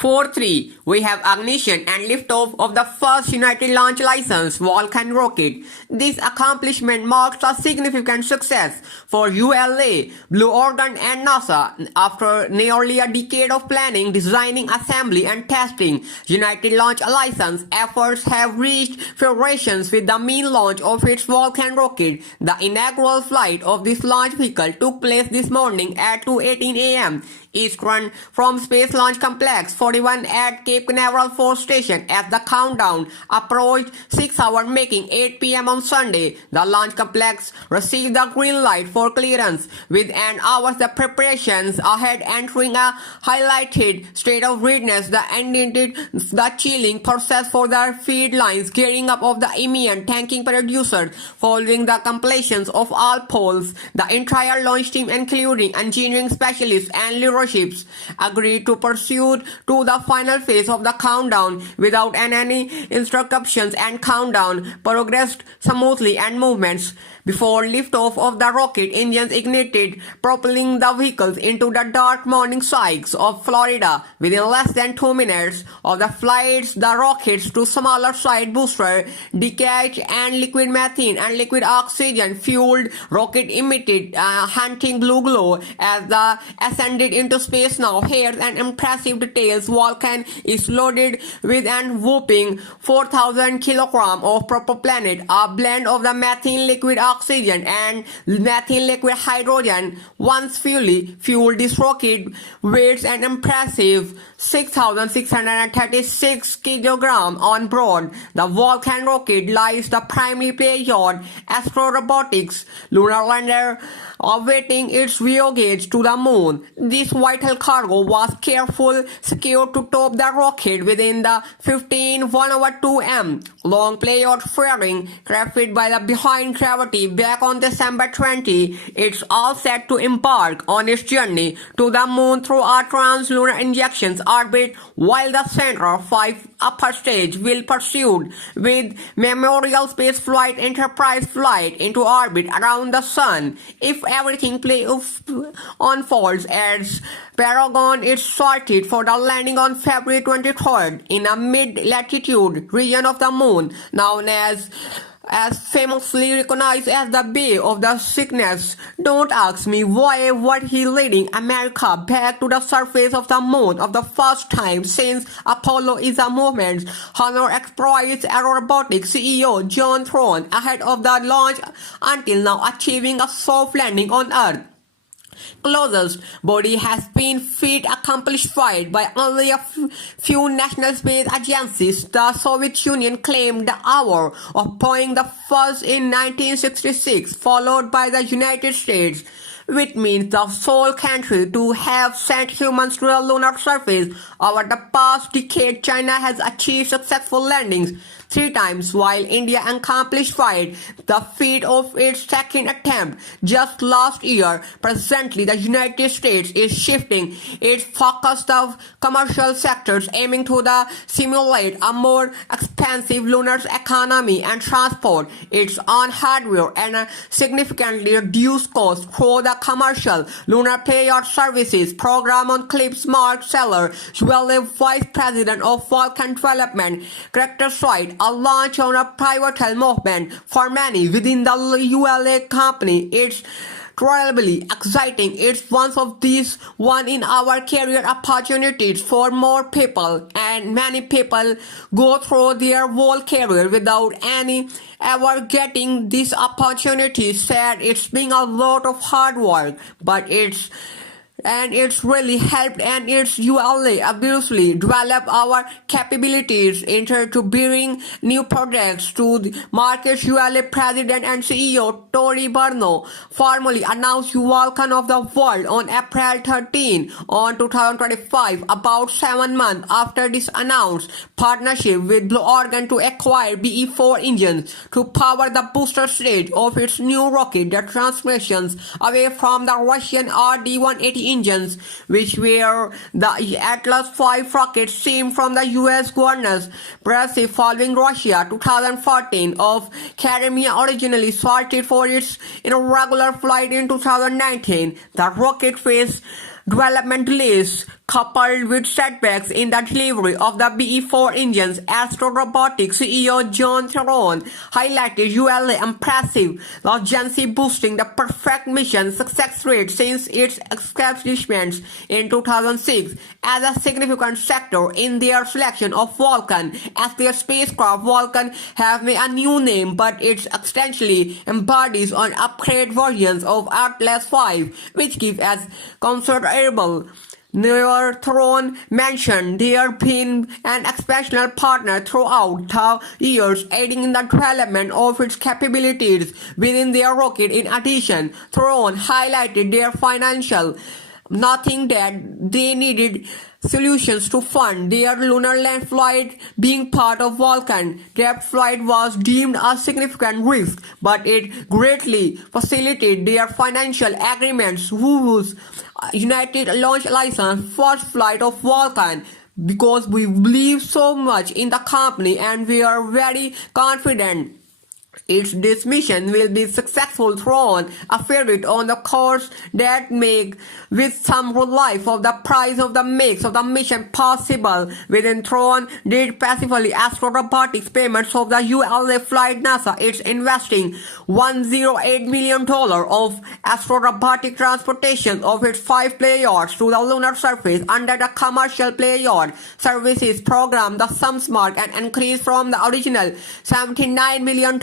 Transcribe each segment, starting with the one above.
4-3, we have ignition and liftoff of the first United launch license Vulcan rocket. This accomplishment marks a significant success for ULA, Blue Origin and NASA. After nearly a decade of planning, designing, assembly and testing, United launch license efforts have reached fruition with the main launch of its Vulcan rocket. The inaugural flight of this launch vehicle took place this morning at 2:18 a.m. Eastern from Space Launch Complex 41 at Cape Canaveral Force Station as the countdown approached 6 hours, making 8 p.m. on Sunday. The launch complex received the green light for clearance. Within hours, the preparations ahead entering a highlighted state of readiness that ended the chilling process for the feed lines, gearing up of the imminent tanking producers. Following the completion of all polls, the entire launch team, including engineering specialists and leaderships, agreed to proceed to the final phase of the countdown without any interruptions, and countdown progressed smoothly and movements before liftoff of the rocket engines ignited, propelling the vehicles into the dark morning skies of Florida. Within less than 2 minutes of the flights, the rocket's two smaller side booster decayed and liquid methane and liquid oxygen fueled rocket emitted hunting blue glow as the ascended into space. Now here's an impressive details. Vulcan is loaded with an whopping 4,000 kilograms of propellant, a blend of the methane liquid oxygen and methane liquid hydrogen. Once fully fueled, this rocket weighs an impressive 6,636 kilograms on board. The Vulcan rocket lies the primary payload astro-robotics lunar lander awaiting its voyage to the moon. This vital cargo was carefully secured to top the rocket within the 151 m long payload fairing crafted by the behind gravity back on December 20. It's all set to embark on its journey to the moon through a trans-lunar injections orbit, while the Center 5 upper stage will pursue with Memorial Space Flight Enterprise flight into orbit around the sun. If everything unfolds as Paragon is sorted for the landing on February 23rd in a mid-latitude region of the moon, known as famously recognized as the Bay of the Sickness. Don't ask me why what he leading America back to the surface of the moon of the first time since Apollo is a movement. Honor exploits aerobotics CEO John Thorne ahead of the launch until now achieving a soft landing on Earth. Closest body has been feat accomplished by only a few national space agencies. The Soviet Union claimed the hour of being the first in 1966, followed by the United States, which means the sole country to have sent humans to the lunar surface. Over the past decade, China has achieved successful landings 3 times, while India accomplished the feat of its second attempt just last year. Presently, the United States is shifting its focus to commercial sectors, aiming to simulate a more expansive lunar economy and transport its own hardware and a significantly reduced cost through the Commercial Lunar Payload Services program. On clips, Mark Seller, ULA Vice President of Vulcan Development, characterized a launch on a pivotal movement for many within the ULA company. It's incredibly exciting. It's one of these one-in-our-career opportunities for more people, and many people go through their whole career without ever getting this opportunity. Said it's been a lot of hard work, but it's really helped, and it's ULA obviously develop our capabilities into bringing new products to the market. ULA President and CEO Tory Barno formally announced Vulcan of the World on April 13 on 2025, about 7 months after this announced partnership with Blue Origin to acquire BE-4 engines to power the booster stage of its new rocket that transitions away from the Russian RD-180 engines, which were the Atlas V rockets seen from the US governor's Brazil following Russia 2014 of Crimea, originally sorted for its irregular flight in 2019. The rocket faced development delays coupled with setbacks in the delivery of the BE-4 engines. Astro Robotics CEO John Theron highlighted ULA impressive urgency, boosting the perfect mission success rate since its establishment in 2006 as a significant factor in their selection of Vulcan as their spacecraft. Vulcan have a new name, but it essentially embodies an upgrade versions of Atlas V, which give as considerable. Theron mentioned they have been an exceptional partner throughout the years, aiding in the development of its capabilities within their rocket. In addition, Theron highlighted their financial nothing that they needed solutions to fund their lunar land flight. Being part of Vulcan depth flight was deemed a significant risk, but it greatly facilitated their financial agreements, whose United launch license first flight of Vulcan. Because we believe so much in the company and we are very confident this mission will be successful. Thrown a favorite on the course that make with some life of the price of the makes of the mission possible. Within Thrown did passively Astro Robotics payments of the ULA flight. NASA is investing $108 million of Astro Robotic transportation of its 5 payloads to the lunar surface under the commercial payload services program. The sums mark an increase from the original $79 million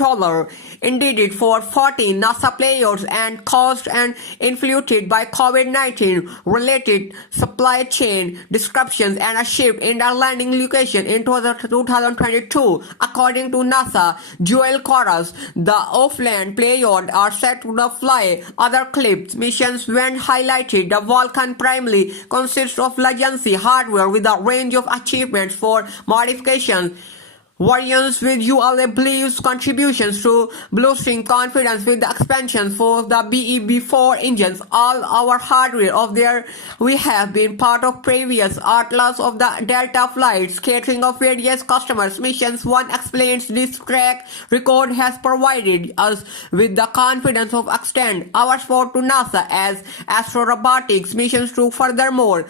intended for 14 NASA payloads and caused and influenced by COVID-19 related supply chain disruptions and a shift in the landing location in 2022. According to NASA, Joel Corus, the off-land payload are set to fly other clips missions when highlighted. The Vulcan primarily consists of legacy hardware with a range of achievements for modifications. Variants with ULA believes contributions to boosting confidence with the expansion for the BE-4 engines. All our hardware of there we have been part of previous Atlas of the Delta flights, catering of various customers' missions. One explains this track record has provided us with the confidence of extend our support to NASA as Astro Robotics missions to furthermore.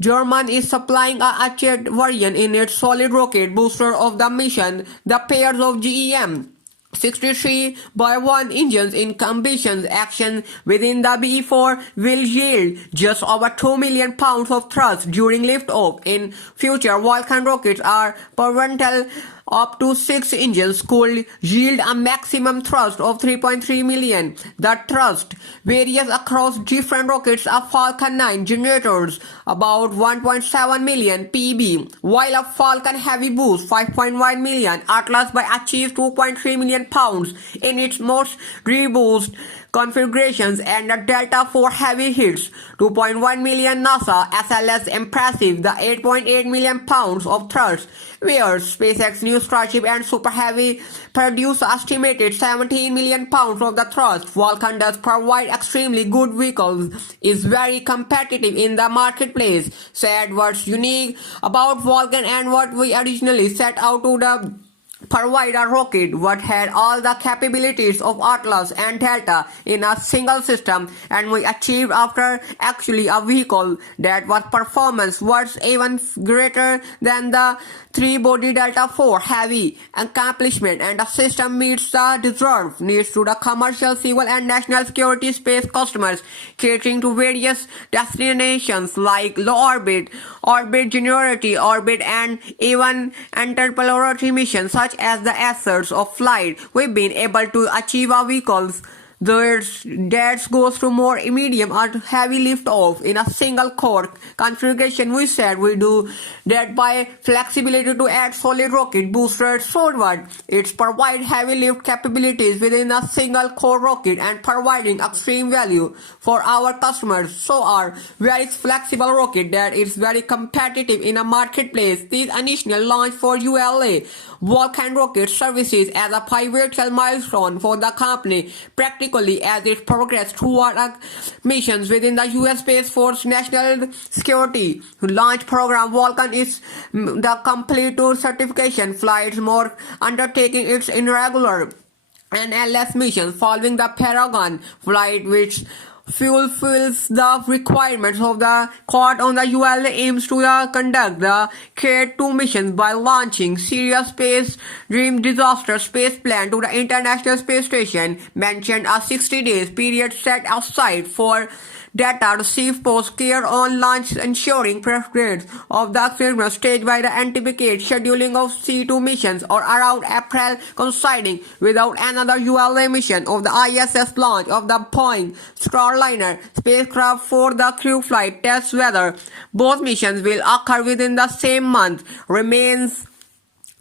German is supplying a hatchet variant in its solid rocket booster of the mission. The pairs of GEM 63 by 1 engines in combustion action within the BE-4 will yield just over 2 million pounds of thrust during liftoff. In future, Vulcan rockets are parental up to 6 engines could yield a maximum thrust of 3.3 million. The thrust varies across different rockets. A Falcon 9 generators about 1.7 million PB, while a Falcon Heavy boosts 5.1 million. Atlas by achieves 2.3 million pounds in its most reboost configurations, and the Delta 4 Heavy hits 2.1 million. NASA SLS impressive the 8.8 million pounds of thrust, where SpaceX New Starship and Super Heavy produce estimated 17 million pounds of the thrust. Vulcan does provide extremely good vehicles, is very competitive in the marketplace. Said what's unique about Vulcan and what we originally set out to provide a rocket what had all the capabilities of Atlas and Delta in a single system, and we achieved after actually a vehicle that was performance was even greater than the 3-body Delta 4 Heavy accomplishment, and the system meets the deserved needs to the commercial, civil and national security space customers, catering to various destinations like low orbit, orbit generative orbit, and even interplanetary missions such as the assets of flight. We've been able to achieve our vehicles that goes to more medium or heavy lift off in a single core configuration. We said we do that by flexibility to add solid rocket boosters forward. It's provide heavy lift capabilities within a single core rocket and providing extreme value for our customers. So our very flexible rocket that is very competitive in a marketplace. This initial launch for ULA Vulcan rocket services as a pivotal milestone for the company, practically as it progressed toward missions within the U.S. Space Force National Security Launch Program. Vulcan is the complete to certification flights more undertaking its inaugural NLS mission following the Paragon flight, which fulfills the requirements of the court on the ULA aims to conduct the K2 missions by launching serious space dream disaster space plan to the International Space Station, mentioned a 60 days period set aside for data receive post care on launch, ensuring progress of the experiment stage by the anticipate scheduling of C2 missions or around April, coinciding without another ULA mission of the ISS launch of the Boeing Starliner spacecraft for the crew flight test. Whether both missions will occur within the same month remains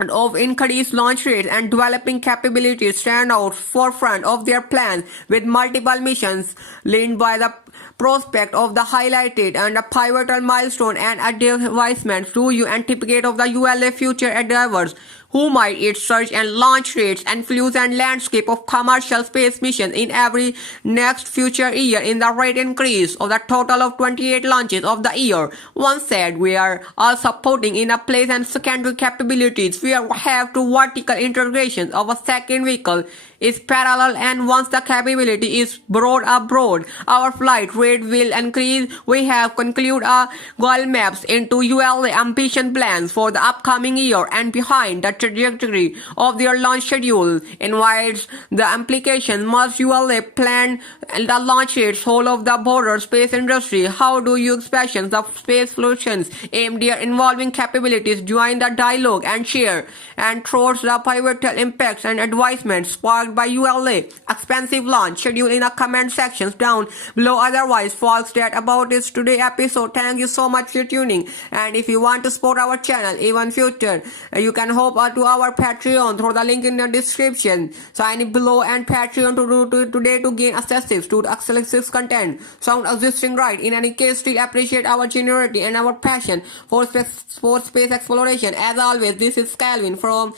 of increased launch rates and developing capabilities stand out forefront of their plans, with multiple missions linked by the prospect of the highlighted and a pivotal milestone and advancements. Do you anticipate of the ULA future endeavors? Who might its search and launch rates influence and landscape of commercial space missions in every next future year in the rate increase of the total of 28 launches of the year? One said, we are all supporting in a place and secondary capabilities. We have two vertical integrations of a second vehicle is parallel, and once the capability is brought abroad, our flight rate will increase. We have concluded our goal maps into ULA ambition plans for the upcoming year and behind the trajectory of their launch schedule invites the implication must ULA plan the launch rates whole of the broader space industry. How do you expect the space solutions aimed at involving capabilities join the dialogue and share and towards the pivotal impacts and advancements sparked by ULA expensive launch schedule in the comment sections down below. Otherwise, folks, that about this today episode. Thank you so much for tuning, and if you want to support our channel even future, you can hop to our Patreon through the link in the description. Sign below and Patreon to today to gain access to exclusive content. Sound existing right. In any case, still appreciate our generosity and our passion for space exploration. As always, this is Calvin from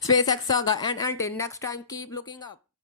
Spacex Saga, and until next time, keep looking up.